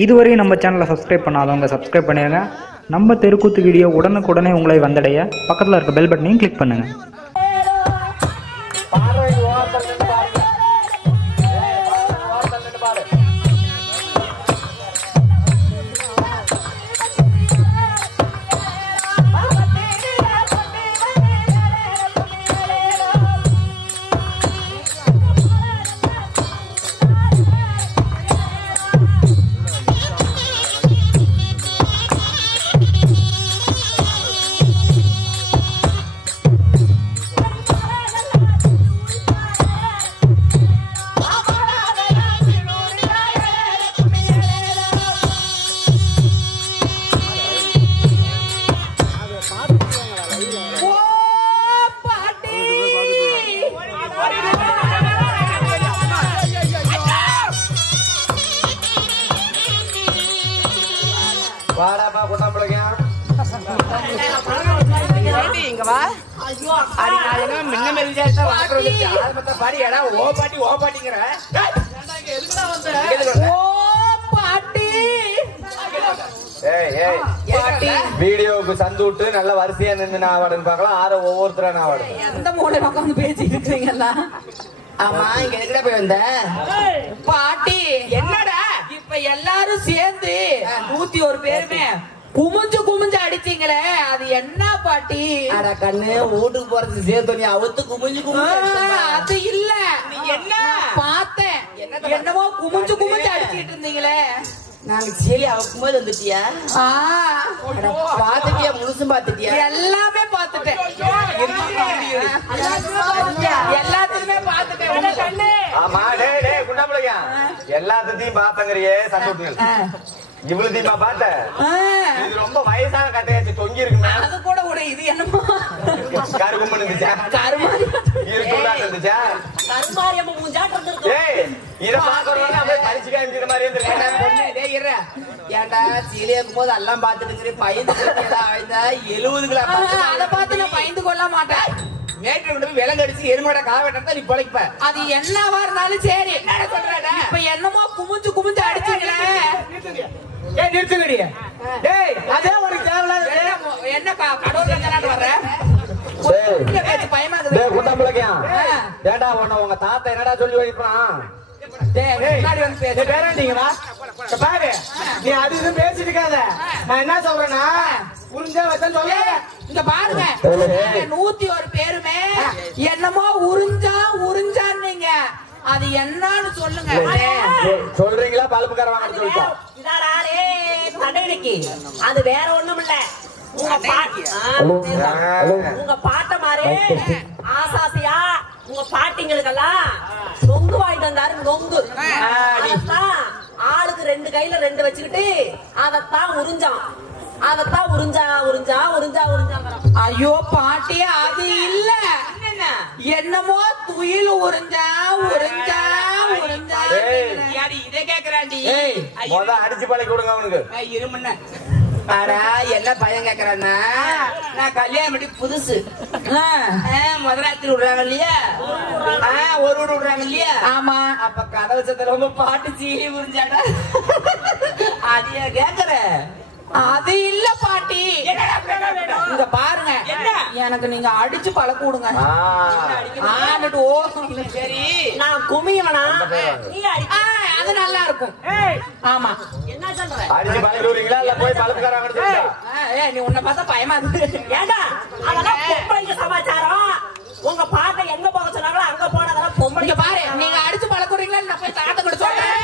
இதுவரை நம்ம சேனலை சப்ஸ்கிரைப் பண்ணாதவங்க சப்ஸ்கிரைப் பண்ணிடுங்க. நம்ம தெருக்கூத்து வீடியோ உடனுக்குடனே உங்களை வந்தடைய பக்கத்தில் இருக்க பெல் பட்டனையும் கிளிக் பண்ணுங்கள். வீடியோக்கு சந்து விட்டு நல்ல வரிசையா நின்று நான் ஆவாடுன்னு பாக்கலாம். ஆற ஒவ்வொருத்தரா நான் ஆவாடு எந்த மூலையில உட்காந்து பேசிட்டு இருக்கீங்களா? ஆமா, இங்க எங்கட போய் வந்த பாட்டி? என்னடா இப்ப எல்லாரும் சேர்ந்து 101 பேருமே குமிஞ்சு குமிஞ்சு அடிச்சீங்களே, அது என்ன பாட்டி? அட கண்ணு, வீட்டுக்கு போறது சேர்த்து நீ அவுத்து குமிஞ்சு குமிஞ்சு. அது இல்ல, நீ என்ன பார்த்தேன், என்னவோ குமிஞ்சு குமிஞ்சு அடிச்சிட்டு இருந்தீங்களே. நாங்க சரி அவக்கும் போது வந்துட்டியா? பாத்துட்டியா? முழுசும் பாத்துட்டியா? எல்லாமே பாத்துட்டேன், எல்லாத்தையுமே பாத்துட்டேன். ஆமா, டேய் டேய் குண்டாம்பளையா, எல்லாத்தையும் பாத்தங்கறியே சந்தோஷம். இவ்வளவுமா பாத்த? இது ரொம்ப வயசான கட்டையாச்சு, தொங்கி இருக்கு. அது கூட கூட இது என்னமோ கருகும்பு இருந்துச்சா? கருமாரி இருந்துச்சா? கருமாரியம்ம மூஞ்சாட்ட இருக்கு. ஏய், இத பாக்குறவங்க அப்படியே பரிச்சு காமிக்கிற மாதிரி இருந்திருக்கு. டேய் இற, ஏன்டா சீலியாக்கும் போது எல்லாம் பாத்துட்டு இருக்கீங்க, பயந்து போறீங்களா? ஆயிதா 70 கிலோ அத பார்த்து நான் பயந்து கொள்ள மாட்டேன். மேட்ரு விட்டு விலங்கு அடிச்சு எருமோட காவட்டா நீ பொழைப்ப. அது என்னவா இருந்தாலும் சரி. என்ன சொல்றடா? இப்ப என்னமோ குமிஞ்சு குமிஞ்சு அடிச்சீங்களே. ஏய் நிறுத்துங்கடி. டேய் அதே ஒரு தேவலாத என்ன கடவுள கண்ணாடி வர்ற? பயமா இருக்கு. டேய் குண்டாம்பளையா, ஏடா உங்க தாத்தா என்னடா சொல்லி வைப்பான்? டேய் முன்னாடி வந்து பேசு. பேராண்டீங்க வா. பாரு, நீ அது இது பேசிட்டு இருக்காத. நான் என்ன சொல்றேன்னா, உறிஞ்சா வச்சேன்னு சொல்ல. இங்க பாருங்க, 101 பேருமே என்னமோ உறிஞ்சான்னீங்க, அது என்னன்னு சொல்லுங்க. சொல்றீங்களா? பல்புக்கார வாங்க சொல்லிட்டா. அது வேற ஒண்ணும் இல்ல, உங்க பாட்ட மாதிரி ஆசாசியா உங்க பாட்டிங்களுக்கெல்லாம் நொங்கு வாங்கிட்டு வந்தாரு. நொங்கு ஆளுக்கு 2 கையில 2 வச்சுக்கிட்டு அதத்தான் உறிஞ்சான். ஐயோ பாட்டி, அது இல்ல, என்னமோ துயில் உறிஞ்சா. இதை கேக்குறாண்டி. அடிச்சு பழக்கி கொடுங்க அவனுக்கு. இருமுன்ன என்ன பையன் கேக்குறான்னா, நான் கல்யாணம் பண்ணி புதுசு முதலாத்திரி விடுறாங்க இல்லையா, ஒரு வீடு விடுறாங்க இல்லையா? ஆமா. அப்ப கதவு சத்துல ரொம்ப பாட்டு சீலி புரிஞ்சாடா. அதைய கேக்குற? அது இல்ல பாட்டி, இங்க பாருங்க, எனக்கு நீங்க அடிச்சு பழக்க விடுங்க. சரி, நான் குமியவனா? அது நல்லா இருக்கும். ஆமா, என்ன சொல்ற? அடிச்சு பழக்கி விடுறீங்களா இல்ல போய் பல்புக்காரங்க சொல்லிட்டா? நீ உன்னை பார்த்தா பயமா இருக்கு. ஏண்டா அதெல்லாம் பொம்பளைங்க சமாச்சாரம். உங்க பாட்டை எங்க போக சொன்னாங்களோ அங்க போனதெல்லாம் பொம்பளைங்க. பாரு, நீங்க அடிச்சு பழக்க விடுறீங்களா? நான் போய் தாத்த கூட சொல்றேன்.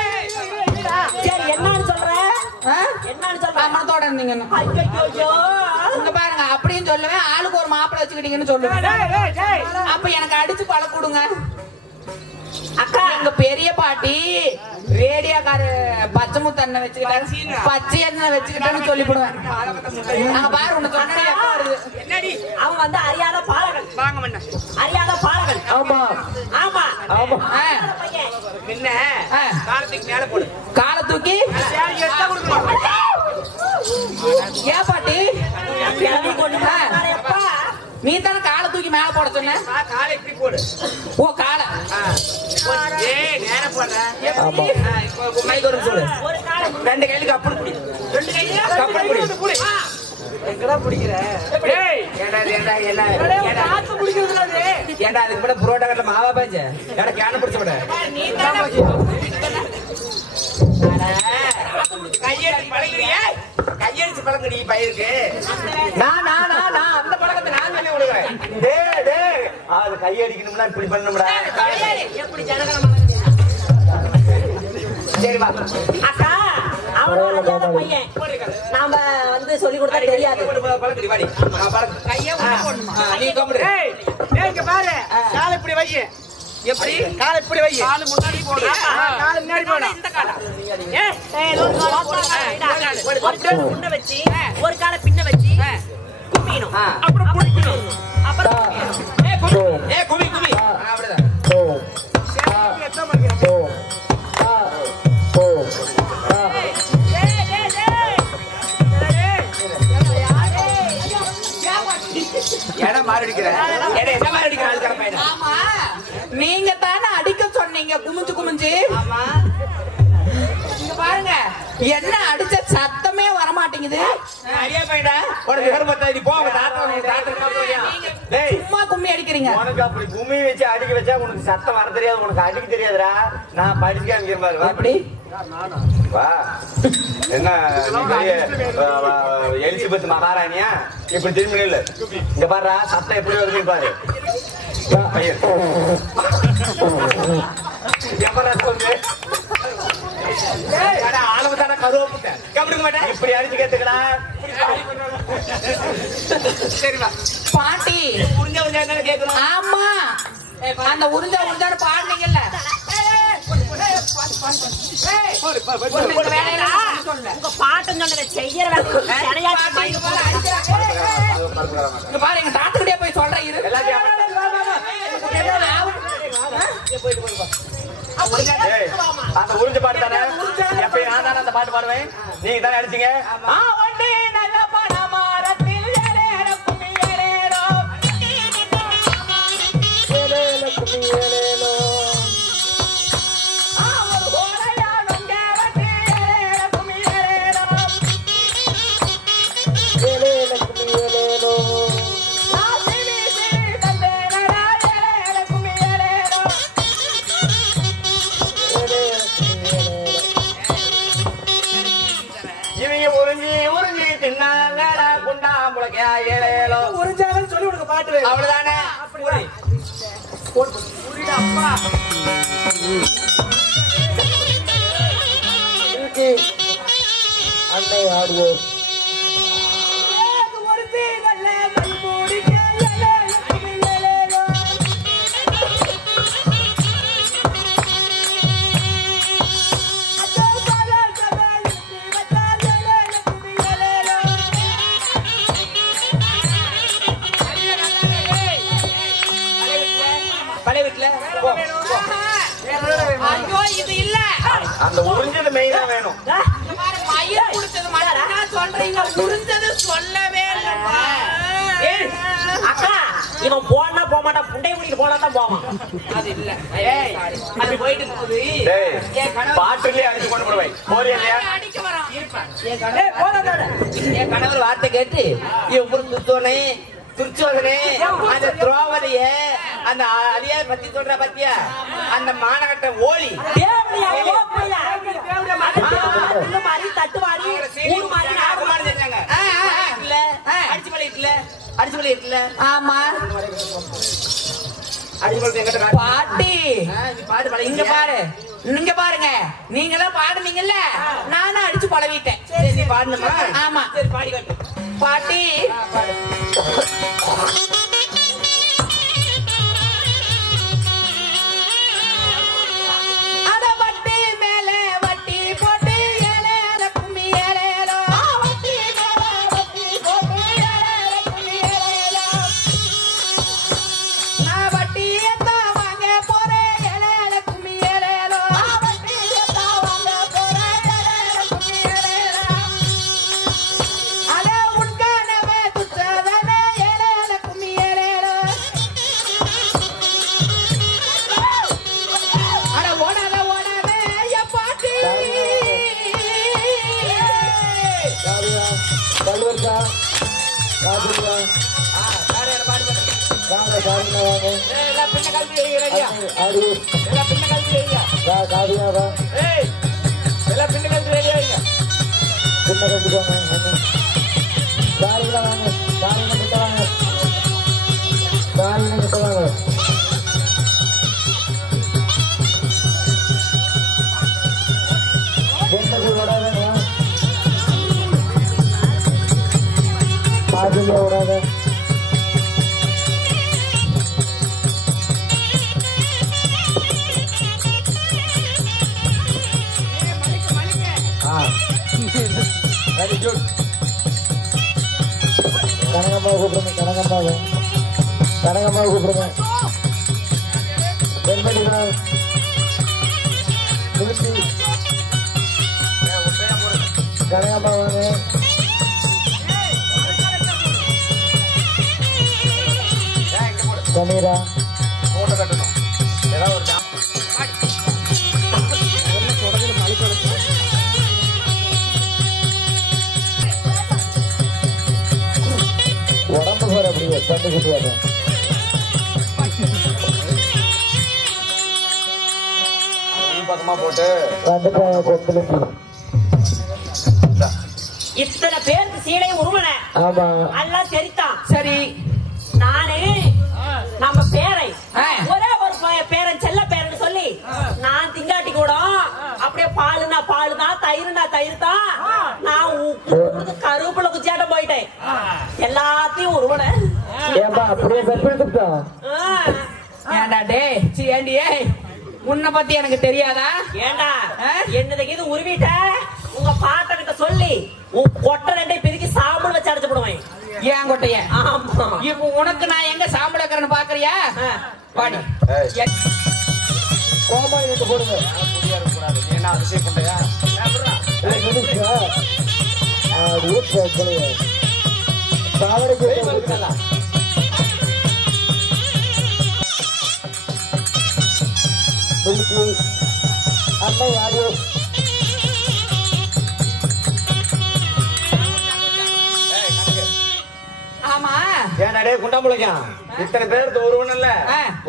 சரி, என்னன்னு சொல்ற? என்னன்னு சொல்ற? அம்மனத்தோட இருந்தீங்கன்னு. ஐயோ, இங்க பாருங்க, அப்படின்னு சொல்லுவேன். ஆளுக்கு ஒரு மாப்பிள்ளை வச்சுக்கிட்டீங்கன்னு சொல்லுவேன். அப்ப எனக்கு அடிச்சு பழக்க விடுங்க. அக்கா, எங்க பெரிய பாட்டி ரேடியோக்கார பச்சை முத்தண்ணை வச்சுக்கிட்டேன், பச்சை எண்ணெய் வச்சுக்கிட்டேன்னு சொல்லிவிடுவேன். நாங்க பாரு, உன்னை சொன்னே என்னடி அவன் வந்து அறியாத பாலகன். அறியாத பாலகன். ஆமா ஆமா ஆமா. என்ன காலத்துக்கு மேல போடு. காலை தூக்கி ஏன் பாட்டி நீ தானே காலை தூக்கி மேல போட சொன்ன? காலை எப்படி போடு. ஓ காலை நேரம் போடுற. மைக் ஒரு சொல்லு. ரெண்டு கையில கப்பல் புடி. ரெண்டு கையில கப்பல் புடி. எங்கடா பிடிக்கிற? ஏண்டா காத்து பிடிக்கிறதுல அது. ஏண்டா அதுக்கு கூட புரோட்டா கட்டல மாவா பாஞ்ச. ஏண்டா கேன பிடிச்ச விட. நீ தானே கையெழுத்து பழகுறியே. கையெழுத்து பழகுறீ பையனுக்கு. நான் அந்த பழக்கத்தை நான் சொல்லி கொடுக்குறேன். டேய் அது கையடிக்கணும்னா இப்படி பண்ணணும்டா. எப்படி ஜனகணமன சரி வா. அக்கா அவன் அறியாத பையன் நாம வந்து சொல்லி கொடுத்தா தெரியாது. பழகுறி வாடி. கையை போடணுமா? நீ கம்முடு. ஏய் இங்க பாரு. காலை இப்படி வை. எப்படி? காலை இப்படி வை. கால் முன்னாடி போடு. காலை முன்னாடி போடு. இந்த கால. ஒரு கால முன்ன வச்சு ஒரு கால பின்ன வச்சு கும்பிக்கணும். அப்புறம் புடிக்கணும். அப்புறம் குமி அப்படிதான். எத்தனை மணிக்கு? இடம் மாறி அடிக்கிற. என்ன மாறி அடிக்கிற ஆளுக்கார பையன். ஆமா நீங்க தானே அடிக்க சொன்னீங்க குமிஞ்சு. ஆமா. இங்க பாருங்க என்ன அடிச்ச சத்தமே வர மாட்டேங்குது. ஐயா பையனா உனக்கு வேற பத்தா நீ போ. தாத்தா டேய் சும்மா கும்மி அடிக்கிறீங்க. உனக்கு அப்படி கும்மி வச்சு அடிக்க வச்சா உனக்கு சத்தம் வர தெரியாது. உனக்கு அடிக்க தெரியாதுடா. நான் படிச்சு காமிக்கிற மாதிரி வா. எப்படி? வா. என்ன எலிசபெத் மகாராணியா இப்படி திரும்பி இல்ல. இங்க பாரு சத்தம் எப்படி வருதுன்னு பாரு. பையன் எப்படா சொல்லு. ஆளவத்தான கருவப்பட்ட கபடுக்க மாட்டேன். இப்படி அடிச்சு கேட்டுக்கடா. சரிவா. பாட்டி உறிஞ்ச என்ன கேட்கணும். ஆமா அந்த உறிஞ்சான்னு பாடுனீங்கல்ல. உங்க பாட்டு சொன்னதை செய்யற வேலை பாரு எங்க தாத்துக்கிட்டே போய் சொல்றேன் இரு. அந்த உறிஞ்ச பாட்டு தானே எப்பயும் நான் தானே அந்த பாட்டு பாடுவேன். நீங்க தானே அடிச்சீங்க. உறிஞ்சாங்கன்னு சொல்லி உனக்கு பாட்டு அவ்வளவுதானே. அன்னை ஆடுவோம். ஐயோ இது இல்ல. அந்த உறிஞ்சது மெயினா வேணும். மயிர் குடிச்சது மட்டும் சொல்றீங்க. உறிஞ்சது சொல்லவே இல்லப்பா. அக்கா இவன் போனா போக மாட்டான். புண்டை முடிக்கிட்டு போனா தான் போவான். அது இல்ல. அது போயிட்டு இருக்குது. டேய் பாட்டுலயே அடிச்சு கொண்டு போடுவேன். போறியா இல்லையா? அடிக்க வரான். என் கணவர் வார்த்தை கேட்டு இவன் துத்தோனே துர்ச்சோதனே அந்த திரௌபதிய அந்த அழியா பத்தி சொல்ற பத்தியா அந்த மானகட்ட ஓலி தேவடியா கோப்பையா இந்த மாதிரி தட்டுவாடி ஊர் மாதிரி நாகமாரி செஞ்சாங்க. இல்ல அடிச்சு பழையிட்டுல ஆமா அடிச்சு பழைய எங்கிட்ட பாட்டி பாட்டு பழைய இங்க பாரு. நீங்க பாருங்க நீங்களாம் பாடுனீங்கல்ல நானும் அடிச்சு பழவிட்டேன். சரி நீ பாடணுமா? ஆமா சரி பாடி காட்டு. பாட்டி அத வட்டி மேல வட்டி போட்டு ஏலேல கும்மி ஏலேலோ. வட்டி மேல வட்டி போட்டு ஏலேல கும்மி ஏலேலோ. நான் வட்டி எத்த வாங்க போறேன் ஏலேல கும்மி ஏலேலோ. வட்டி எத்த வாங்க போறேன் ஏலேல கும்மி ஏலேலோ. அட உட்கானவே துச்சதனே ஏலேல கும்மி எல்லாம் பின்ன கல்வி எழுதியா எல்லாம் பின்ன கல்வி எழுதியா எல்லாம் பின்ன கல்வி எழுதியா ஓடாத வெரி குட் கனகம்மா கூப்பிடுங்க வெண்மணிமா நிறுத்தி கனகம்மா வாங்க சமீரா போட்டோ கட்டணும் ஏதாவது ஒரு உடம்பு போற அப்படியே தண்டு குட்டுவாங்க பக்கமா போட்டு வந்துட்டாங்க கொத்துலுக்கு இத்தனை பேருக்கு சீடை உருவன ஆமா எல்லாம் சரிதான். சரி நானே நம்ம பேரை ஒரே ஒரு பேரன் செல்ல பேரன் சொல்லி நான் திங்காட்டி கூட அப்படியே பாலுனா பாலுதான் தயிருனா தயிர் தான் நான் கருவேப்பில குச்சியாட்டம் போயிட்டேன். எல்லாத்தையும் உருவன ஏன்பா அப்படியே பெற்றுட்டா ஏண்டா டே ஏண்டியே உன்னை பத்தி எனக்கு தெரியாதா? ஏண்டா என்னதுக்கு இது உருவிட்ட உங்க பாட்டகிட்ட சொல்லி உன் கொட்டை ரெண்டை பிரிக்கி சாம்பல் வச்சு அடைச்சு போடுவேன். ஏன் கொட்டைய? ஆமா இப்ப உனக்கு நான் எங்க சாம்பளக்கறன்னு பாக்குறியா? பாடி கோமா இருந்து போடுங்க கூடாது. நீ என்ன அதிசயம் பண்றியா? அண்ணா யாரு ஆமா ஏன்டா டேய் குண்டாம்புளைக்கான் இத்தனை பேருக்கு ஒருவன் இல்ல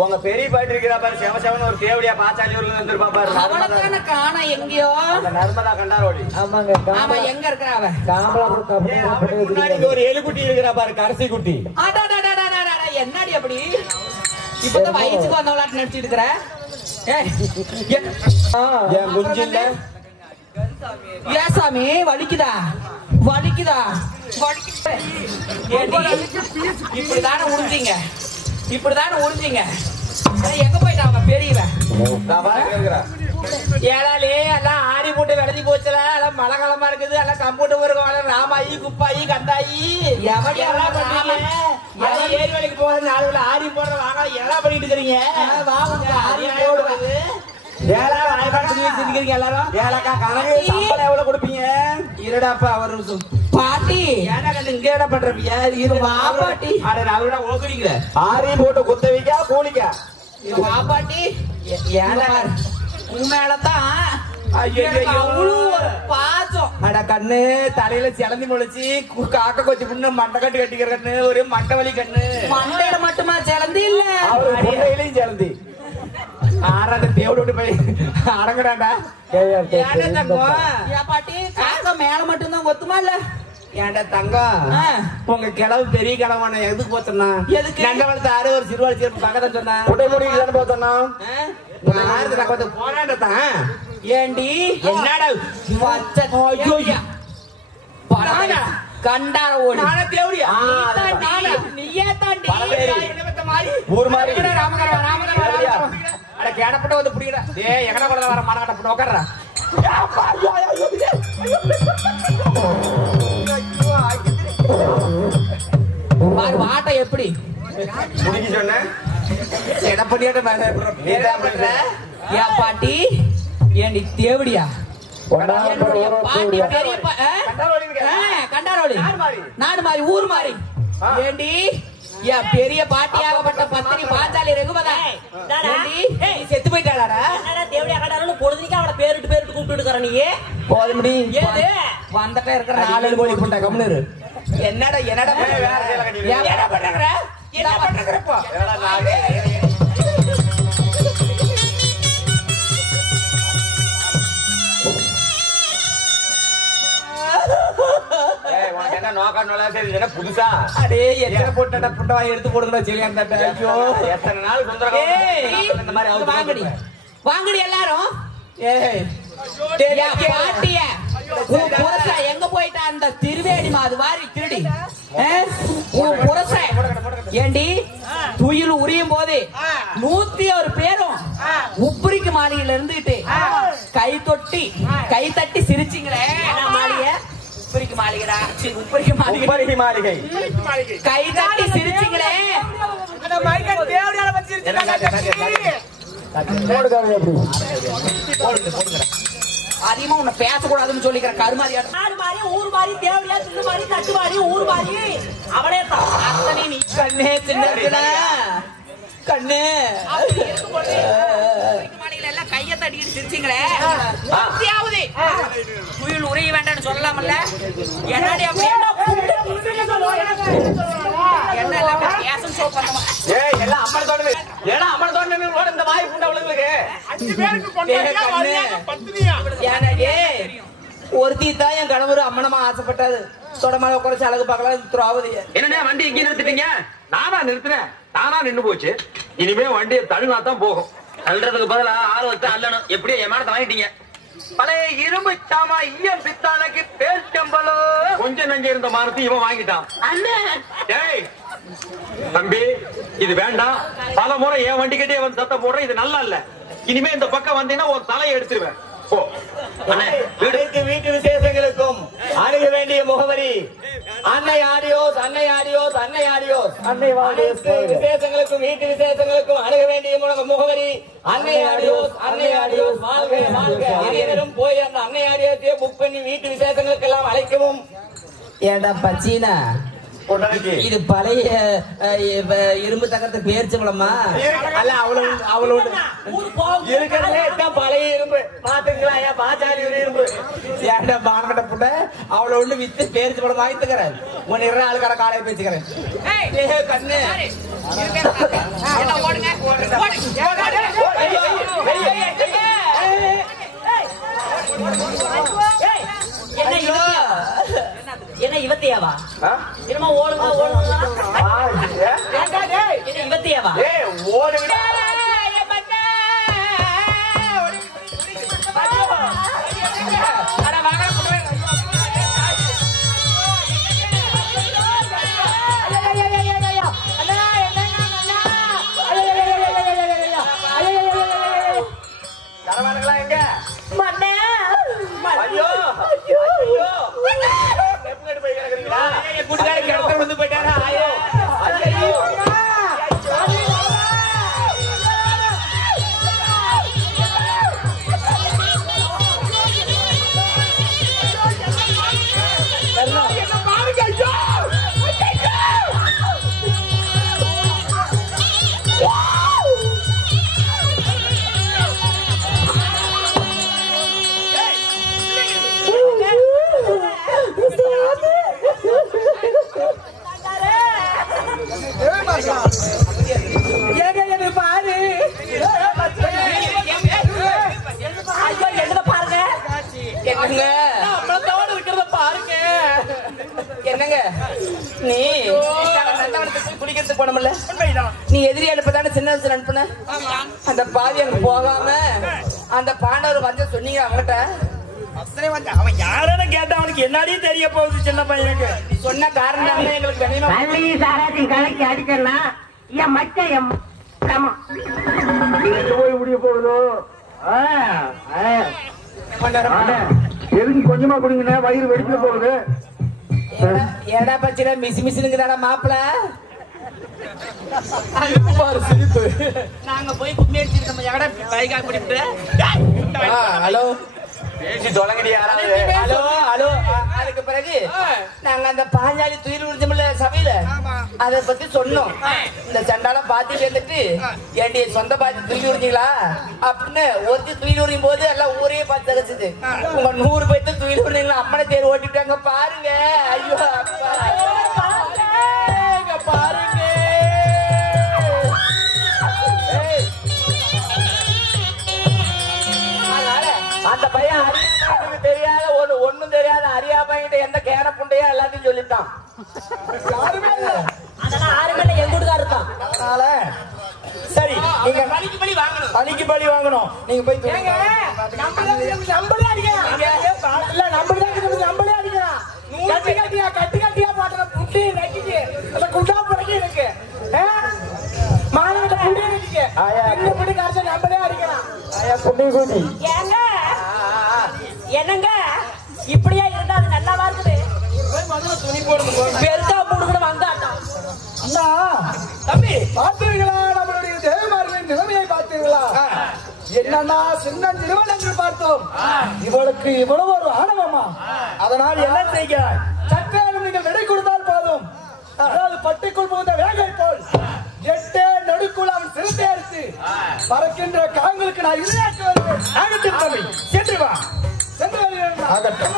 உங்க பெரிய பாட்டு இருக்கிறா பாரு செவசவன் ஒரு தேவடியா பாச்சாலியூர்ல இருந்திருப்பா பாரு அவளத்தான காண எங்கேயோ அந்த நர்மதா கண்டாரோடி ஆமாங்க ஆமா எங்க இருக்கிற அவ முன்னாடி இங்க ஒரு எலிக்குட்டி இருக்கிறா பாரு கடைசி குட்டி என்னடி அப்படி இப்பதான் வயசுக்கு வந்தவளாட்டு நடிச்சிட்டு இருக்கிற என் குஞ்சு இல்ல ஏன் சாமி வலிக்குதா வலிக்குதா இப்படிதானே உறிஞ்சிங்க இப்படிதானே உறிஞ்சிங்க எங்க போயிட்டா அவங்க பெரியவன் நான் பாத்து கேக்குறேன் ஏழாலே எல்லாம் ஆடி போட்டு விளைஞ்சி போச்சுல எல்லாம் மழை காலமா இருக்குது எல்லாம் கம்ப்யூட்டர் வருவாங்க ராமாயி குப்பாயி கந்தாயி எவடி எல்லாம் பண்ணீங்க எல்லாம் ஏரி வேலைக்கு போறது நாளுல ஆடி போடுற வாங்க எல்லாம் பண்ணிட்டு இருக்கிறீங்க ஆடி போடுவது ஏழா வாய்ப்பாடு செஞ்சுக்கிறீங்க எல்லாரும் ஏழாக்கா கணக்கு சம்பளம் எவ்வளவு கொடுப்பீங்க இருடாப்பா ஒரு நிமிஷம் பாட்டி ஏன்னா இங்க என்ன பண்றீங்க இது வா பாட்டி. அட நான் ஓகுறீங்க ஆரி போட்டு குத்த வைக்கா கூலிக்கா வா பாட்டி ஏழா உன் மேலதான் ஐயோ, எனக்கு ஐயோ. அவ்வளவு ஒரு பாசம். அட கண்ணு தலையில சிலந்தி முளைச்சி காக்க கொத்தி புண்ணு மண்டை கட்டி கட்டிக்கிற கண்ணு ஒரு மண்டை வலி கண்ணு மண்டையில மட்டுமா சிலந்தி இல்ல அவரு புண்டையிலையும் சிலந்தி ஆறாத தேவடு விட்டு போய் அடங்குறாண்டா ஏன்டா தங்கம் ஏன் பாட்டி காக்க மேல மட்டும்தான் கொத்துமா இல்ல ஏன்டா தங்கம் உங்க கிளவு பெரிய கிளவான எதுக்கு போத்தனா எதுக்கு? நண்டவளத்து ஆறு ஒரு சிறுவாள் சிறப்பு பக்கத்தான் சொன்னா புடை முடிக்கு தானே போத்தனா போராண்டத்தான் ஏண்டி என்னடா பச்சை ஐயோ, பரவாயில்ல. கண்டார ஓடி நானே தேவடியா நீயே தாண்டி ஊர் மாதிரி ராமகரவா அட கேடப்பட்ட வந்து புடிக்கடா ஏய் எங்கட கூட வர மாடகட்ட போட்டு உட்கார்றா பாரு வாட்டை எப்படி முடிக்க சொன்னேன் எடப்படியாட்ட பண்ற ஏன் பாட்டி ஏண்டி தேவடியா என்னுடைய பாட்டி பெரிய கண்டாரோடி நாடு மாறி ஊர் மாறி ஏண்டி ஏன் பெரிய பாட்டியாகப்பட்ட பத்தினி பாஞ்சாலி ரகுபதா ஏண்டி நீ செத்து போயிட்டாளாடா தேவடியா கடாரு பொழுதுக்கு அவட பேருட்டு பேருட்டு கூப்பிட்டு இருக்கிற நீ போதுமடி ஏது வந்துட்டே இருக்கிற நாலு கோழி புண்டை கம்னு என்னடா என்னடா என்ன பண்றங்கற என்ன பண்றங்கறப்போ என்ன நோக்கா நோலா சரி என்ன புதுசா அடே எத்தனை போட்டட புண்டவா எடுத்து போடுங்கடா ஜெலியான் தட்ட ஐயோ எத்தனை நாள் சுந்தரகா இந்த மாதிரி வாங்கடி வாங்கடி எல்லாரும் ஏய் பாட்டிய புரசா எங்க போயிட்டா அந்த திருவேடி மாது வாரி திருடி புரச ஏண்டி துயில் உரியும் போது 101 பேரும் உப்புரிக்கு மாளிகையில இருந்துகிட்டு கை தட்டி சிரிச்சிங்களே மாளிகை உப்புரிக்கு மாளிகைடா உப்புரிக்கு மாளிகை கை தட்டி சிரிச்சிங்களே அதிகமா உன்னை பேசக்கூடாதுன்னு சொல்லிக்கிற கருமாரியா மாறி ஊர் மாறி தேவடியா திரு மாறி தட்டு மாறி ஊர் மாறி அவளே அத்தனை நீ கண்ணே சின்ன கண்ணு எல்லாம் கைய தட்டிக்கிட்டு சிரிச்சிங்களே துயில் உரைய வேண்டாம்னு சொல்லலாம்ல என்னடி என்ன எல்லாம் பேசன் ஷோ பண்ணுமா எல்லாம் அம்மன் தோணு ஏன்னா அம்மன் தோணு இந்த மாதிரி புண்டை அவளுங்களுக்கு 5 பேருக்கு பொண்ணு ஒருத்தி தான் என் கணவர் அம்மனமா ஆசைப்பட்டாது தொடமான குறைச்சு அழகு பார்க்கலாம் திராவதி என்ன வண்டி இங்கே நிறுத்திட்டீங்க நானா நிறுத்தினேன் தானா நின்னு போச்சு இனிமே வண்டியை தள்ளினா தான் போகும் தள்ளுறதுக்கு பதிலா ஆள் வச்சு அள்ளணும் எப்படியோ ஏமாத்த வாங்கிட்டீங்க பழைய இரும்பு சாமா ஈயம் பித்தானக்கு பேச்சம்பளோ கொஞ்சம் நஞ்சு இருந்த மானத்தை இவன் வாங்கிட்டான் ஏய் தம்பி இது வேண்டாம் பல முறை என் வண்டி கிட்டே வந்து சத்தம் போடுறேன் இது நல்லா இல்ல இனிமே இந்த பக்கம் வந்தீங்கன்னா ஒரு தலையை எடுத்துருவேன் வீட்டு விசேஷங்களுக்கும் அணுக வேண்டிய முகவரி அன்னை ஆடியோஸ் விசேஷங்களுக்கும் வீட்டு விசேஷங்களுக்கும் அணுக வேண்டிய முகவரி அன்னை ஆடியோஸ் வாழ்க அனைவரும் போய் அந்த அன்னை ஆடியோஸையே புக் பண்ணி வீட்டு விசேஷங்களுக்கு எல்லாம் அழைக்கவும். ஏண்டா பச்சீனா இது பழைய இரும்பு தகரத்தை பேர்ச்சம்பளமா அல்ல அவ்வளவு இருக்கிறதே பழைய இரும்பு பாத்துங்களா பாச்சாரி இரும்பு ஏண்டா பானகட்ட புட்ட அவ்வளவு ஒண்ணு வித்து பேர்ச்சம்பளம் வாங்கித்துக்கிறேன் உன் இற ஆளுக்கார காலையை பேச்சுக்கிறேன் கண்ணு என்ன இவத்தையாவா என்னமா ஓடுங்க என்ன இவத்தையாவா என்னங்க நீ குளிக்கிறதுக்கு போனோம்ல நீ எதிரி அனுப்பதான சின்ன வயசுல அனுப்புன அந்த பாதி அங்க போகாம அந்த பாண்டவர் வந்து சொன்னீங்க அவன்கிட்ட அவன் யாரன்னு கேட்டா அவனுக்கு என்னடி தெரிய போகுது சின்ன பையனுக்கு சொன்ன காரணம் எங்களுக்கு கலக்கி அடிக்கலாம் என் மச்சம் போய் முடிய போகுதோ எதுக்கு கொஞ்சமா குடிங்க வயிறு வெடிக்க போகுது ஏடா பச்சில மிசி மிசினுக்குதாடா மாப்பிள நாங்க போய் கும்மி அடிச்சு நம்ம எங்கடா பைகா குடிட்டு ஹலோ பேசி தொடங்கடி யாராவது. Hello hello. அதுக்கு பிறகு நாங்க அந்த பாஞ்சாலி துயில் உறிஞ்சமில்ல சபையில அதை பத்தி சொன்னோம். இந்த சண்டால பாத்தி சேர்ந்துட்டு ஏண்டி சொந்த பாத்தி துயில் உறிஞ்சிங்களா அப்படின்னு ஒருத்தி துயில் உறியும் போது எல்லாம் ஊரே பார்த்து தகச்சுது. உங்க 100 பேர்த்து துயில் உறிஞ்சிங்களா அம்மனை தேர் ஓட்டிட்டாங்க பாருங்க. ஐயோ பாருங்க. அந்த பையன் அரியாபாய்க்கு தெரியாத ஒண்ணும் தெரியாத அரியாபாய்கிட்ட எந்த கேன புண்டையா எல்லாத்தையும் சொல்லிட்டான். அதெல்லாம் ஆறுமேல எங்க வீட்டுக்காரர் இருக்கான். அதனால சரி நீங்க பலிக்கு பலி வாங்கணும். நீங்க போய் கட்டியா பாட்டுற புட்டி நக்கிக்கு அந்த குண்டா புடக்கி இருக்கு மாணவர்கிட்ட புண்டி நக்கிக்கு இந்த புடி காசு நம்மளே அடிக்கலாம். ஆயா புண்டி கூடி ஏங்க என்னங்க இப்படியா இருந்தா அது நல்லாவா இருக்குது? துணி போடுறது பெருசா மூடுகூட வந்தாட்டம். அண்ணா தம்பி பார்த்தீர்களா நம்மளுடைய தேவமார்களின் நிலைமையை பார்த்தீர்களா? என்னன்னா சின்ன நிறுவனம் என்று பார்த்தோம். இவளுக்கு இவ்வளவு ஒரு ஆணவமா? அதனால் என்ன செய்கிறாய்? சற்றேனும் நீங்கள் விடை கொடுத்தால் போதும். அதாவது பட்டிக்குள் புகுந்த வேகை போல் 8 நடுக்குள் அவன் சிறுத்தை அடித்து பறக்கின்ற காங்களுக்கு நான் இரையாற்றி வருவேன். ஆகட்டும் தம்பி, சென்று வா. சென்று ஆகட்டும்.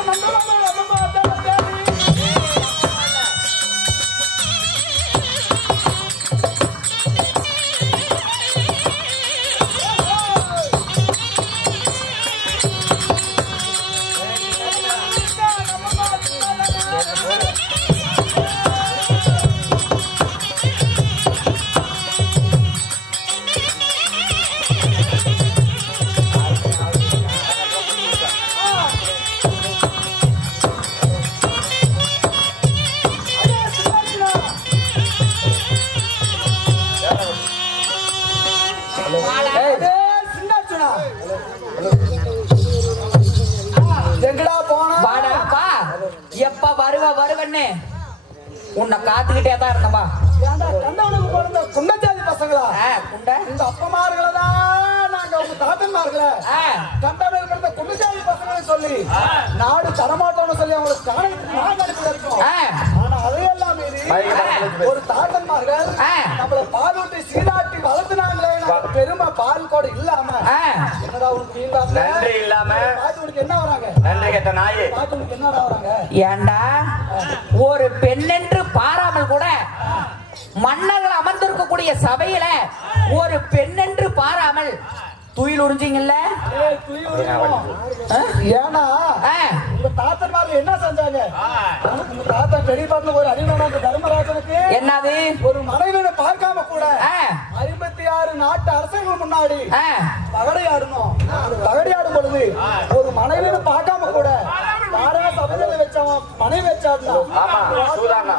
எப்ப வருவன்னு உன்னை காத்துக்கிட்டே தான் இருந்தவா. குண்டச்சாதி பசங்களா இந்த அப்பமார்களதான் நாங்க உங்க தாத்தன்மார்கள கண்டமையில் பிறந்த குண்டச்சாதி பசங்களை சொல்லி நாடு தரமாட்டோம்னு சொல்லி அவங்களுக்கு காரணத்துக்கு அனுப்பி இருக்கோம். ஆனா அதையெல்லாம் மீறி ஒரு தாத்தன்மார்கள் நம்மள பாலூட்டி சீராட்டி வளர்த்துனாங்களே பெருமை பால் கூட இல்லாம என்னடா உனக்கு நன்றி இல்லாம பாத்துக்கு என்ன வராங்க? நன்றி கேட்ட நாயே பாத்துக்கு என்னடா வராங்க? ஏண்டா ஒரு பெண்ணென்று பாராமல் கூட மன்னர்கள் அமர்ந்திருக்கக்கூடிய சபையில ஒரு பெண்ணென்று பாராமல் துயில் உறிஞ்சிங்கல்ல? ஏன்னா உங்க தாத்தன்மார் என்ன செஞ்சாங்க? உங்க தாத்தா பெரியபாட்டில் ஒரு அடிமையான தர்மராஜனுக்கு என்னது ஒரு மனைவியை பார்க்காம கூட 56 நாட்டு அரசர்கள் முன்னாடி பகடையாடணும். பகடையாடும் பொழுது ஒரு மனைவியை பார்க்காம கூட யாரா சபையில வச்சவன் மனைவி வச்சாடுனா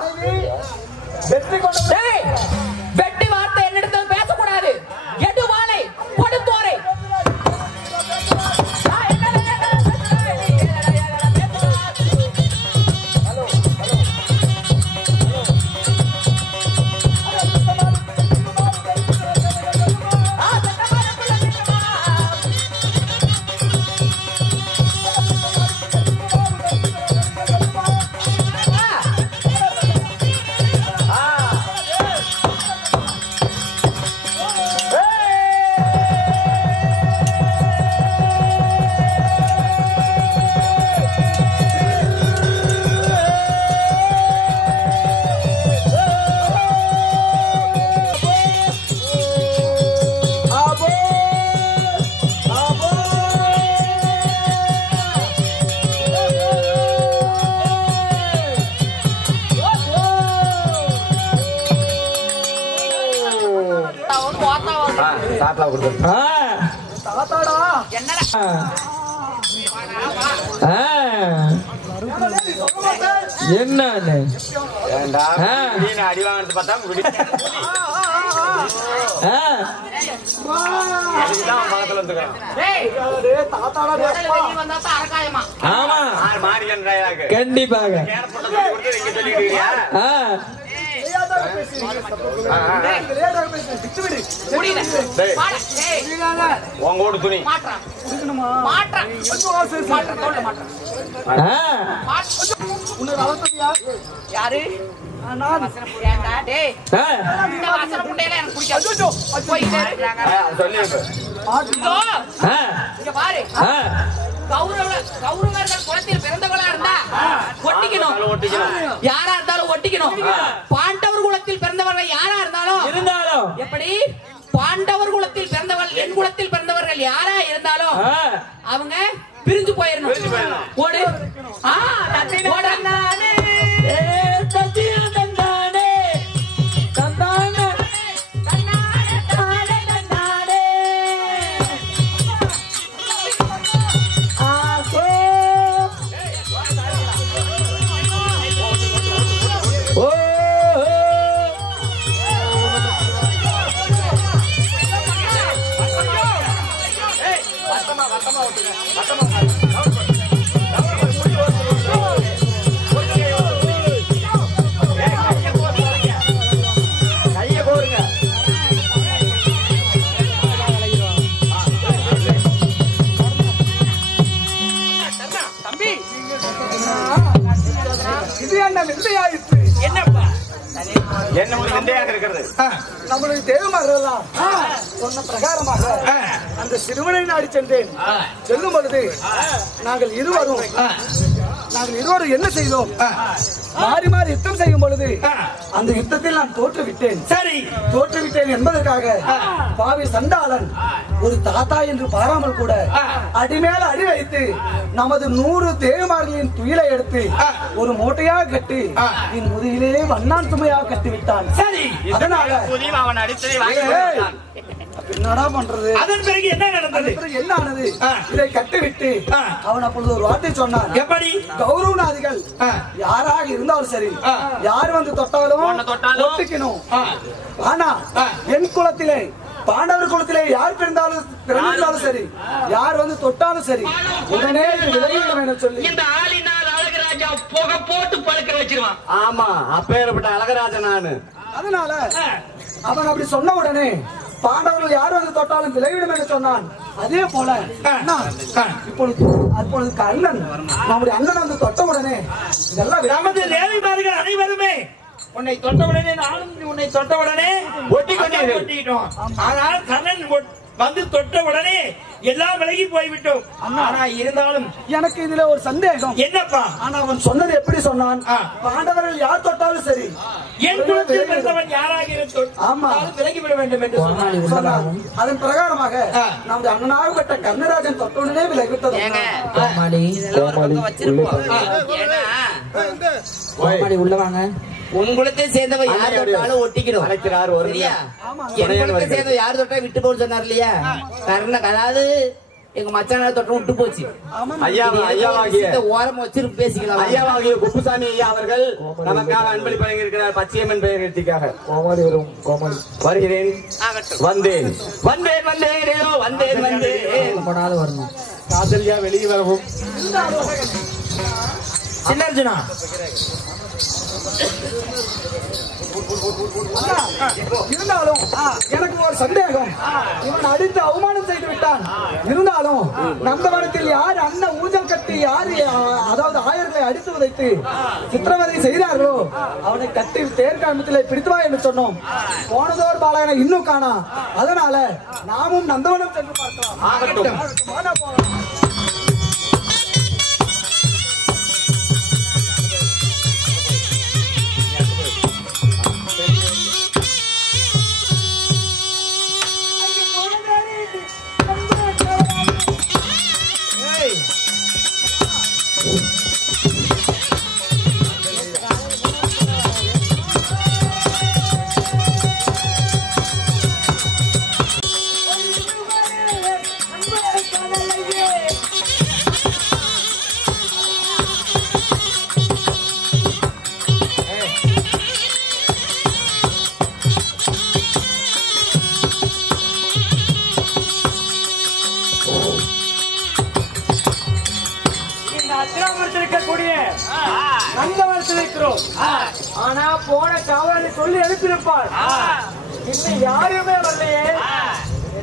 வெற்றி கொண்டு வெட்டி வார்த்தை என்னிடத்தில் பேசக்கூடாது. எடு வாளை கொடுத்தோரை என்ன அடி வாங்கினது பார்த்தா கண்டிப்பாக உங்களோட துணி யாரு கௌரவர்கள் குலத்தில் பிறந்தவளா இருந்தா ஒட்டிக்கணும், யாரா இருந்தாலும் ஒட்டிக்கணும். பாண்டவர் குலத்தில் பிறந்தவர்கள் யாரா இருந்தாலும் எப்படி பாண்டவர் குலத்தில் பிறந்தவர்கள் என் குலத்தில் பிறந்தவர்கள் யாரா இருந்தாலும் அவங்க பிரிஞ்சு போயிடணும். ஓடு என்ன ஒரு விந்தையாக இருக்கிறது. நம்மளுக்கு தேவமாகலாம் சொன்ன பிரகாரமாக அந்த சிறுவனை நாடி சென்றேன். செல்லும் பொழுது நாங்கள் இருவரும் என்ன செய்தோம்? மாறி மாறி யுத்தம் செய்யும் பொழுது அந்த யுத்தத்தில் நான் தோற்றுவிட்டேன். சரி, தோற்றுவிட்டேன் என்பதற்காக பாவி சண்டாளன் ஒரு தாத்தா என்று பாராமல் கூட அடிமேல அடி வைத்து நமது 100 தேவமார்களின் துயிலை எடுத்து ஒரு மூட்டையாக கட்டி என் முதுகிலே வண்ணான் சுமையாக கட்டிவிட்டான். சரி, அதனால அவன் அடித்ததை என்னடா பண்றது? அதன் பிறகு என்ன நடந்தது? என்ன ஆனது? இதை கட்டிவிட்டு அவன் அப்பொழுது ஒரு வார்த்தை சொன்னான். எப்படி? கௌரவநாதிகள் யாராக இருந்தாலும் சரி, யார் வந்து தொட்டாலும் ஒட்டிக்கணும். ஆனா என் குலத்திலே பாண்டவர் குலத்திலே யார் பிறந்தாலும் சரி, யார் வந்து தொட்டாலும் சரி, உடனே விலகிவிட வேண்டும் சொல்லி இந்த ஆளினால் அழகராஜா புகை போட்டு பழுக்க வச்சிருவான். ஆமா, அப்பேற்பட்ட அழகராஜன் நானு. அதனால அவன் அப்படி சொன்ன உடனே பாண்டவர்கள் யார் வந்து தொட்டாலும் விலகிவிடும் என்று சொன்னான். அதே போல இப்பொழுது கண்ணன் நம்முடைய அண்ணன் வந்து தொட்ட உடனே இதெல்லாம் நமது தேவிமார்கள் அனைவருமே உன்னை தொட்ட உடனே நானும் உன்னை தொட்ட உடனே ஒட்டிக்கிட்டோம். ஆனால் கண்ணன் வந்து தொட்ட உடனே எல்லாம் விலகி போய்விட்டோம். ஆனா இருந்தாலும் எனக்கு இதுல ஒரு சந்தேகம். என்னப்பா? ஆனா அவன் சொன்னது எப்படி சொன்னான்? பாண்டவர்கள் யார் தொட்டாலும் சரி, என் குலத்தில் பிறந்தவன் யாராக இருந்தாலும் விலகிவிட வேண்டும் என்று சொன்னான். அதன் பிரகாரமாக நமது அண்ணனாகப்பட்ட கர்ணராஜன் தொட்டவுடனே விலகிவிட்டது. உள்ள வாங்க. உன் குலத்தை சேர்ந்தவ யார் தொட்டாலும் ஒட்டிக்கிறோம். என் குலத்தை சேர்ந்தவ யார் தொட்டா விட்டு போன்னு சொன்னார் இல்லையா? அதாவது எங்க மச்சான தொட்டம் விட்டு போச்சு. ஓரம் வச்சு பேசிக்கலாம். ஐயாவாகிய குப்புசாமி ஐயா அவர்கள் நமக்காக அன்பளி பழங்கி இருக்கிறார். பச்சையம்மன் பெயர் நிறுத்திக்காக வருகிறேன். வந்தேன் வரணும். காதலியா வெளியே வரவும். சின்னர்ஜுனா இருந்தாலும் எனக்கு ஒரு சந்தேகம். இவன் அடித்து அவமானம் செய்து விட்டான். இருந்தாலும் நந்தவனத்தில் யார் அண்ணன் ஊஞ்சல் கட்டி யாரு அதாவது ஆயர்களை அடித்து உதைத்து சித்திரவதை செய்தார்களோ அவனை கட்டி தேர்காமத்திலே பிடித்துவா என்று சொன்னோம். போனதோர் பாலகனை இன்னும் காணா. அதனால நாமும் நந்தவனம் சென்று பார்க்கலாம். நந்தவன் பார்த்து வைக்கிறோம். ஆனா போன காவலனை சொல்லி அனுப்பியிருப்பார். இன்னும் யாருமே வரலையே.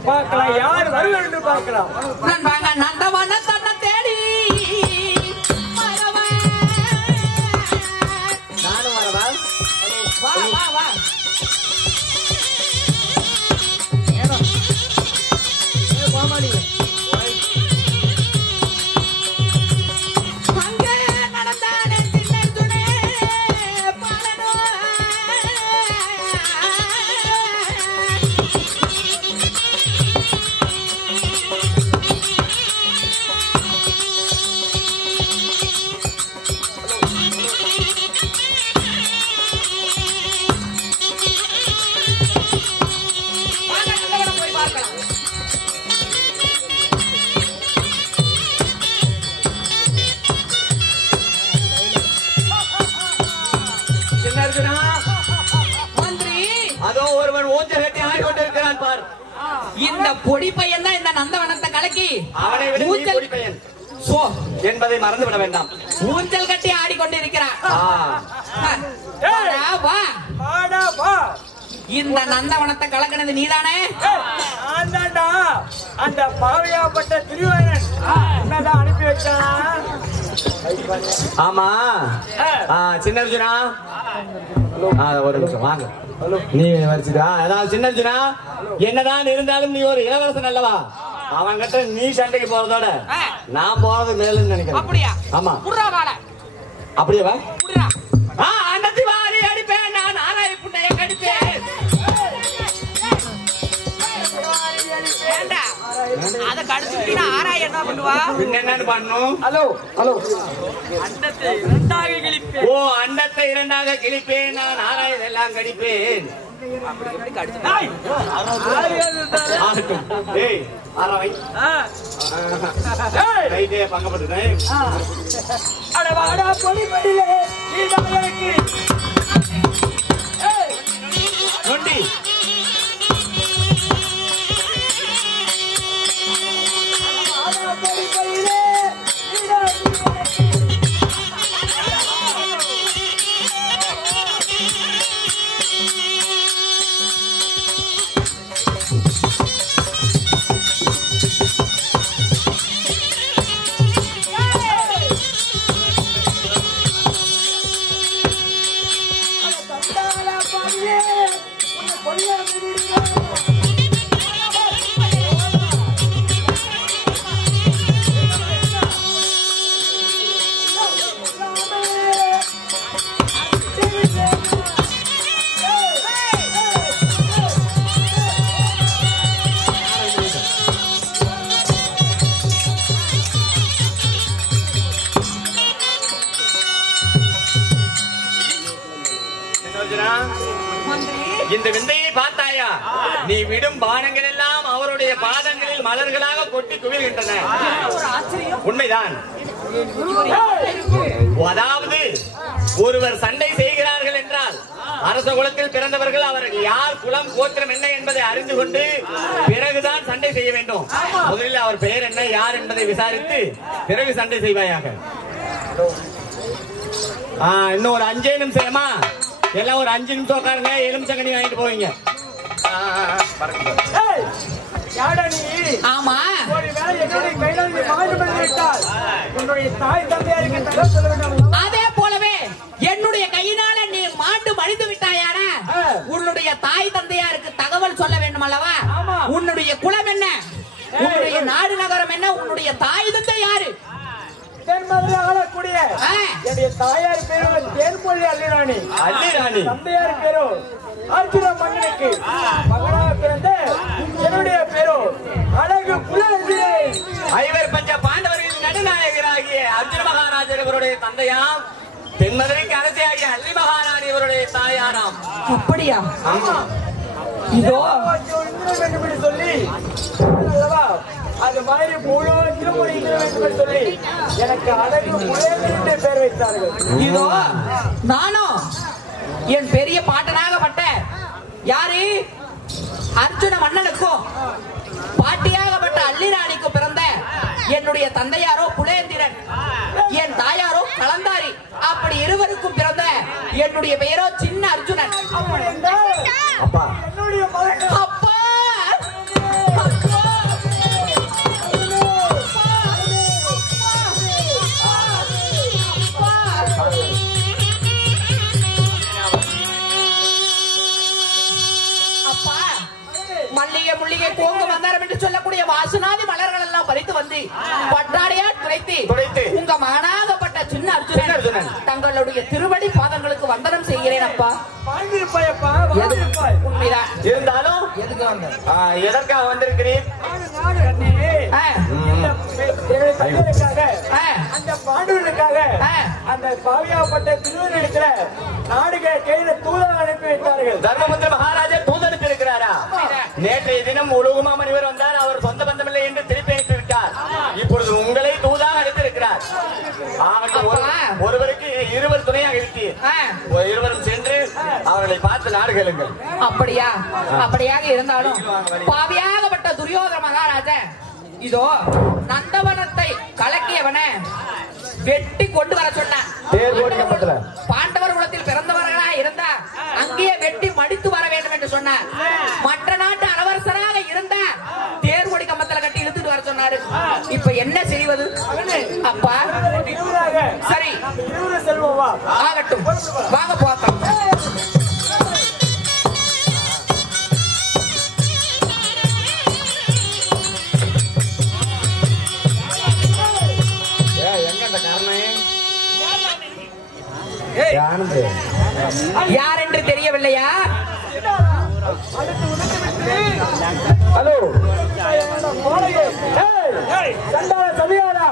பார்க்கலாம் யார் வருவது என்று பார்க்கலாம். நந்தவன தன்னை தேடி நானும் வரவா? வா வா வா. இந்த பொடி பையன் தான் இந்த நந்தவனத்தை கலக்கி அவனை விட நீ பொடி பையன் என்பதை மறந்துவிட வேண்டாம். ஊஞ்சல் கட்டி ஆடிக்கொண்டிருக்கிறான். இந்த நந்தவனத்தை கலக்கினது நீதானே? அந்த பாவையாப்பட்ட திருவண்ணன் என்னதான் அனுப்பி வச்சான். ஆமா சின்ன அர்ஜுனா, ஒரு நிமிஷம் வாங்க. நீ வரிச்சுடா. அதாவது சின்ன அர்ஜுனா, என்னதான் இருந்தாலும் நீ ஒரு இளவரசன் அல்லவா? அவன்கிட்ட நீ சண்டைக்கு போறதோட நான் போறது மேலுன்னு நினைக்கிறேன். அப்படியா? ஆமா. அப்படியே வா. அண்டத்தி வாரி அடிப்பேன் நான், ஆராய் புண்டைய கடிப்பேன். அத கடிச்சுட்டா ஆராய் என்ன பண்ணுவா? என்னன்னு பண்ணும்? Hello hello. அண்டத்தை இரண்டாக கிழிப்பேன். ஓ, அண்டத்தை இரண்டாக கிழிப்பேன் நான், ஆராய் எல்லாம் கடிப்பேன். பங்கப்பட்டு இந்த விந்தையை பார்த்தாயா? நீ விடும் பானங்கள் எல்லாம் அவருடைய பாதங்களில் மலர்களாக கொட்டி குவிகின்றன. உண்மைதான். அதாவது ஒருவர் சண்டை செய்கிறார்கள் என்றால் அரச குலத்தில் பிறந்தவர்கள் அவர்கள் யார், குலம், கோத்திரம் என்ன என்பதை அறிந்து கொண்டு பிறகுதான் சண்டை செய்ய வேண்டும். முதலில் அவர் பெயர் என்ன, யார் என்பதை விசாரித்து பிறகு சண்டை செய்வாயாக. இன்னும் ஒரு 5 நிமிஷமா எல்லாம் ஒரு 5 நிமிஷம் உட்காருங்க. எலுமிச்சங்கனி வாங்கிட்டு போவீங்க. ஆமா, அதே போலவே என்னுடைய கையினால நீ மாண்டு மடிந்து விட்டாயான உன்னுடைய தாய் தந்தையாருக்கு தகவல் சொல்ல வேண்டும் அல்லவா? உன்னுடைய குலம் என்ன, உன்னுடைய நாடு நகரம் என்ன, உன்னுடைய தாய் தந்தை யாரு? என்னுடைய தாயார் பேரு தேன்மொழி அல்லிராணி. அல்லிராணி. தந்தையார் பேரு அர்ஜுன மன்னனுக்கு மகனாக பிறந்த என்னுடைய பேரு அழகு புலி. ஐவர் பஞ்ச பாண்டவர்களின் நடுநாயகராகிய அர்ஜுன மகாராஜர் இவருடைய தந்தையாம். தென்மதுரைக்கு அரசியாகிய அல்லி மகாராணி இவருடைய தாயாராம். அப்படியா? இதோ சொல்லி அது மாதிரி முழு திருமொழி சொல்லி எனக்கு அழகு புலேந்திரன் பேர் வைத்தார்கள். இதோ நானும் என் பெரிய பாட்டனாகப்பட்ட யாரு அர்ஜுன மன்னனுக்கும் பாட்டியாகப்பட்ட அல்லிராணிக்கும் பிறந்த என்னுடைய தந்தையாரோ புலேந்திரன், என் தாயாரோ கலந்தாரி. அப்படி இருவருக்கும் பிறந்த என்னுடைய பெயரோ சின்ன அர்ஜுனன். அப்பா அப்பா மல்லிகை முள்ளிகை கோங்கு மந்தாரம் என்று சொல்லக்கூடிய வாசனாதி மலர்கள் எல்லாம் பறித்து வந்து பட்டாடையா துடைத்து உங்க மகனாகப்பட்ட சின்ன அர்ஜுனன் தங்களுடைய திருவடி பாதங்களுக்கு வந்தனம் செய்கிறேன் அப்பா. உண்மைதான். இருந்தாலும் எதற்காக வந்திருக்கிறீர்? அந்த பாண்டவனுக்காக அந்த பாவியாப்பட்ட திருவனிடத்துல நாடுக கையில தூதர் அனுப்பி வைத்தார்கள். தர்மபுத்திர மகாராஜா தூதனுக்கு இருக்கிறாரா? நேற்றைய தினம் உலகுமா மனிதர் வந்தார். அவர் சொந்த பந்தமில்லை என்று திருப்பி அனுப்பி விட்டார். இப்பொழுது உங்களை தூதாக அனுப்பியிருக்கிறார். ஒருவருக்கு இருவர் துணையாக இருக்கிறீர். இருவரும் சென்று அவர்களை பார்த்து நாடு கேளுங்கள். அப்படியாக இருந்தாலும் பாவியாகப்பட்ட துரியோதன மகாராஜா இதோ நந்தவனத்தை கலக்கியவன வெட்டி கொண்டு வர சொன்னான். பாண்டவர் குலத்தில் பிறந்தவர்களா இருந்தா அங்கேயே வெட்டி மடித்து வர வேண்டும் என்று சொன்னார். மற்ற நாட்டு அலவரசராக இருந்தா தேர்வடி கம்பத்துல கட்டி இழுத்துட்டு வர சொன்னாரு. இப்ப என்ன செய்வது அப்பா? சரி ஆகட்டும், வாங்க போத்தோம். யார் என்று தெரியவில்லையா? ஹலோ சதியாரா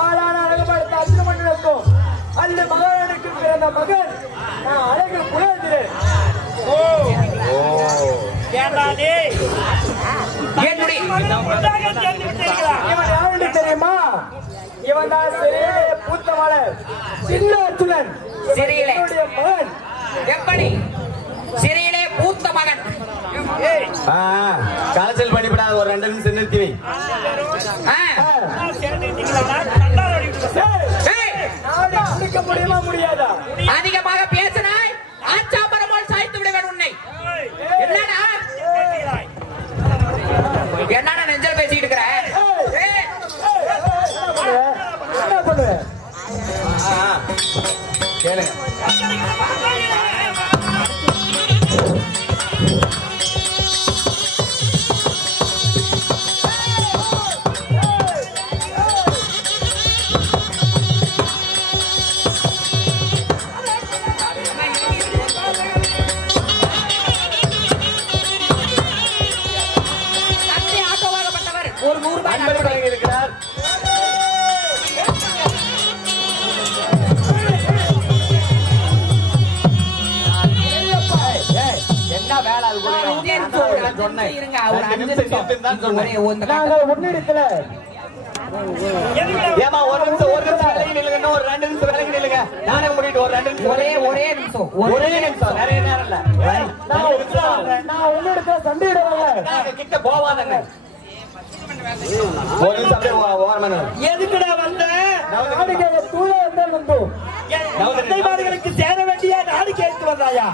ஆளான அழகுபடுத்த அர்ஜுனமண்டலுக்கும் அல்ல மகாராணிக்கு பிறந்த மகன் அழகு புலந்திரன். இவன் யாருன்னு தெரியுமா? இவன் தான் சிறையிலே பூத்த மலர் சின்ன அர்ஜுனன். சிறையிலே மகன். எப்படி சிறையிலே பூத்த மகன்? காய்ச்சல் பண்ணிவிடாத ஒரு 2 நிமிஷம் நிறுத்தி வை. முடியுமா முடியாதா? அதிகமாக பேசினாய் ஆச்சாபரம் போல் சாய்த்து விடுவேன் உன்னை. என்னடா என்னடா நெஞ்சல் பேசிட்டு இருக்கிற? என்ன பண்ணுவ? கேளுங்க. ஒரு 100 ரூபாய் இருக்கிறார். என்ன வேலை அது கூட முன்னெடுக்கல. ஏமா ஒரு நிமிஷம் விலகி நில்லுங்க. ஒரு 2 நிமிஷம் விலகி நில்லுங்க. நானே முடிட்டு ஒரு 2 நிமிஷம் ஒரே நிமிஷம் நிறைய நேரம் இல்ல. நான் உன்னெடுக்க சண்டையிடுவாங்க. கிட்ட போவாதங்க. ஒரு நிமிஷம் அப்படியே ஓரமான எதுக்குடா வந்த? நவதைமார்களுக்கு சேர வேண்டிய நாடு கேட்டு வந்தாயா?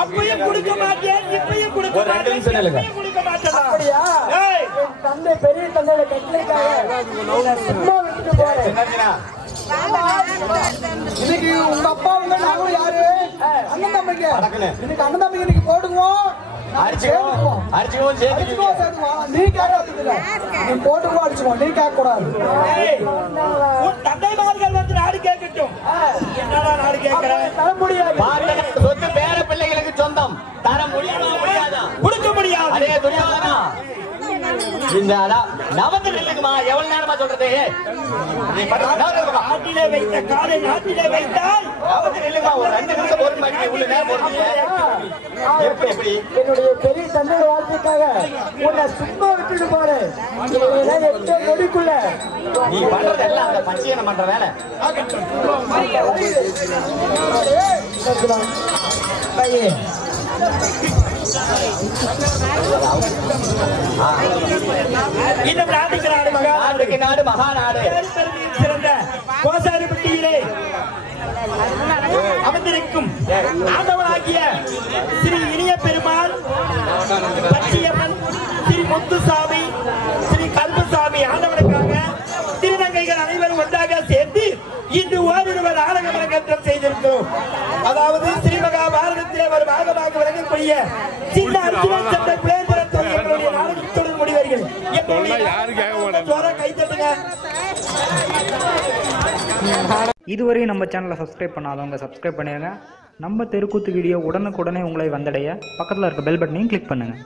அப்பையும் கொடுக்க மாட்டேன், இப்பையும் கொடுக்க மாட்டேன், கொடுக்க மாட்டேன். அப்படியா? தந்தை பெரிய தந்தையோட கட்டளைக்காக சும்மா விட்டுட்டு போறேன். இன்னைக்கு உங்க அப்பா உங்க நாங்களும் யாரு? அண்ணன் தம்பிங்க. இன்னைக்கு அண்ணன் தம்பிங்க இன்னைக்கு போடுவோம். நீ போட்டுக்கோ அடிச்சுக்கோ. நீ கேட்க கூடாது. தந்தைமார்கள் வந்து நாடு கேட்கட்டும். என்னடா நாடு கேட்கிறேன்? தர முடியாது. சொத்து பேர பிள்ளைகளுக்கு சொந்தம். தர முடியுமா? முடியாதா? கொடுக்க முடியாது. அதே துரியோதனா இந்த நவத்து நில்லுக்குமா? எவ்வளவு நேரமா சொல்றது? நாட்டிலே வைத்த காலை நாட்டிலே வைத்தால் நவத்து நில்லுமா? ஒரு 2 நிமிஷம் ஒரு மணி உள்ள நேரம் போடுறீங்க. எப்படி? என்னுடைய பெரிய தந்தையோட வாழ்க்கைக்காக உன்னை சும்மா விட்டுட்டு போறேன். 8 நொடிக்குள்ள நீ பண்றது எல்லாம் அந்த பச்சையனை பண்ற வேலை. இன்னும் நாட்டுக்கு நாடு நாட்டுக்கு நாடு மகாநாடு சிறந்த கோசாரிப்பட்டியிலே அமர்ந்திருக்க இருக்கும் ஆண்டவனாகிய ஸ்ரீ இனிய பெருமாள், பச்சையம்மன், ஸ்ரீ முத்துசாமி, ஸ்ரீ கல்பசாமி ஆண்டவனுக்காக திருநங்கைகள் அனைவரும் ஒன்றாக சேர்ந்து இன்று ஓரிருவர் நாடக அரங்கேற்றம் செய்திருக்கிறோம். அதாவது ஸ்ரீ மகாபாரதத்திலே ஒரு பாகமாக விளங்கக்கூடிய சின்ன அர்ஜுனன் சண்டை குலேந்திரத்தோடு எங்களுடைய நாடகத்துடன் முடிவர்கள். கைத்தட்டுங்க. இதுவரை நம்ம சேனலை சப்ஸ்கிரைப் பண்ணாதவங்க சப்ஸ்கிரைப் பண்ணிடுங்க. நம்ம தெருக்கூத்து வீடியோ உடனுக்குடனே உங்களை வந்தடைய பக்கத்தில் இருக்க பெல் பட்டனையும் கிளிக் பண்ணுங்கள்.